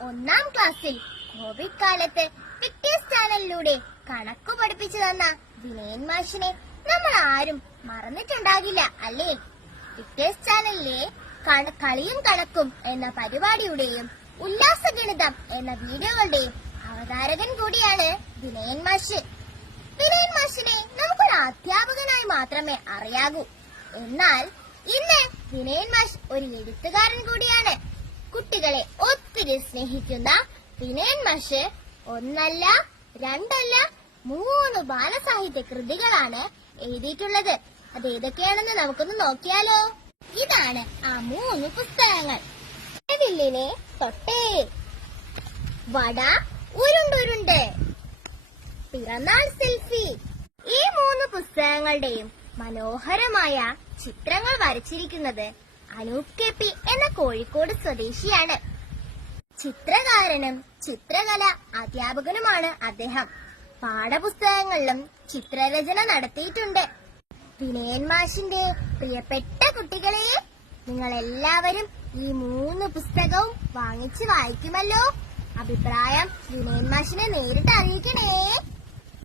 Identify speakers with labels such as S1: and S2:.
S1: ഒന്നാം ക്ലാസ്സിൽ കോവിഡ് കാലത്ത് വിക്ടേഴ്സ് ചാനലിലൂടെ കണക്ക് പഠിപ്പിച്ചു തന്ന വിനയൻ മാഷിനെ നമ്മൾ ആരും മറന്നിട്ടുണ്ടാകില്ല അല്ലേ? വിക്ടേഴ്സ് ചാനലിലെ കളിയും കണക്കും എന്ന പരിപാടിയുടെയും ഉല്ലാസ ഗണിതം എന്ന വീഡിയോകളുടെയും അവതാരകൻ കൂടിയാണ് വിനയൻ മാഷ്. വിനയൻ മാഷിനെ നമുക്കൊരു അധ്യാപകനായി മാത്രമേ അറിയാകൂ എന്നാൽ ഇന്ന് വിനയൻ മാഷ് ഒരു എഴുത്തുകാരൻ കൂടിയാണ്. കുട്ടികളെ ഒത്തിരി സ്നേഹിക്കുന്ന വിനയൻ മാഷ് ഒന്നല്ല രണ്ടല്ല മൂന്ന് ബാലസാഹിത്യ കൃതികളാണ് എഴുതിയിട്ടുള്ളത്. അത് ഏതൊക്കെയാണെന്ന് നമുക്കൊന്ന് നോക്കിയാലോ. ഇതാണ് ആ മൂന്ന് പുസ്തകങ്ങൾ. വില്ലിനെ തൊട്ടേ വട ഉരുണ്ടുരുണ്ട്. പിറന്നാൾ സെൽഫി. ഈ മൂന്ന് പുസ്തകങ്ങളുടെയും മനോഹരമായ ചിത്രങ്ങൾ വരച്ചിരിക്കുന്നത് അനൂപ് കെ പി എന്ന കോഴിക്കോട് സ്വദേശിയാണ്. ചിത്രകാരനും ചിത്രകല അധ്യാപകനുമാണ് അദ്ദേഹം. പാഠപുസ്തകങ്ങളിലും ചിത്രരചന നടത്തിയിട്ടുണ്ട്. വിനയൻ മാഷിന്റെ പ്രിയപ്പെട്ട കുട്ടികളെ നിങ്ങൾ എല്ലാവരും ഈ മൂന്ന് പുസ്തകവും വാങ്ങിച്ചു വായിക്കുമല്ലോ. അഭിപ്രായം വിനയൻ മാഷിനെ നേരിട്ട് അറിയിക്കണേ.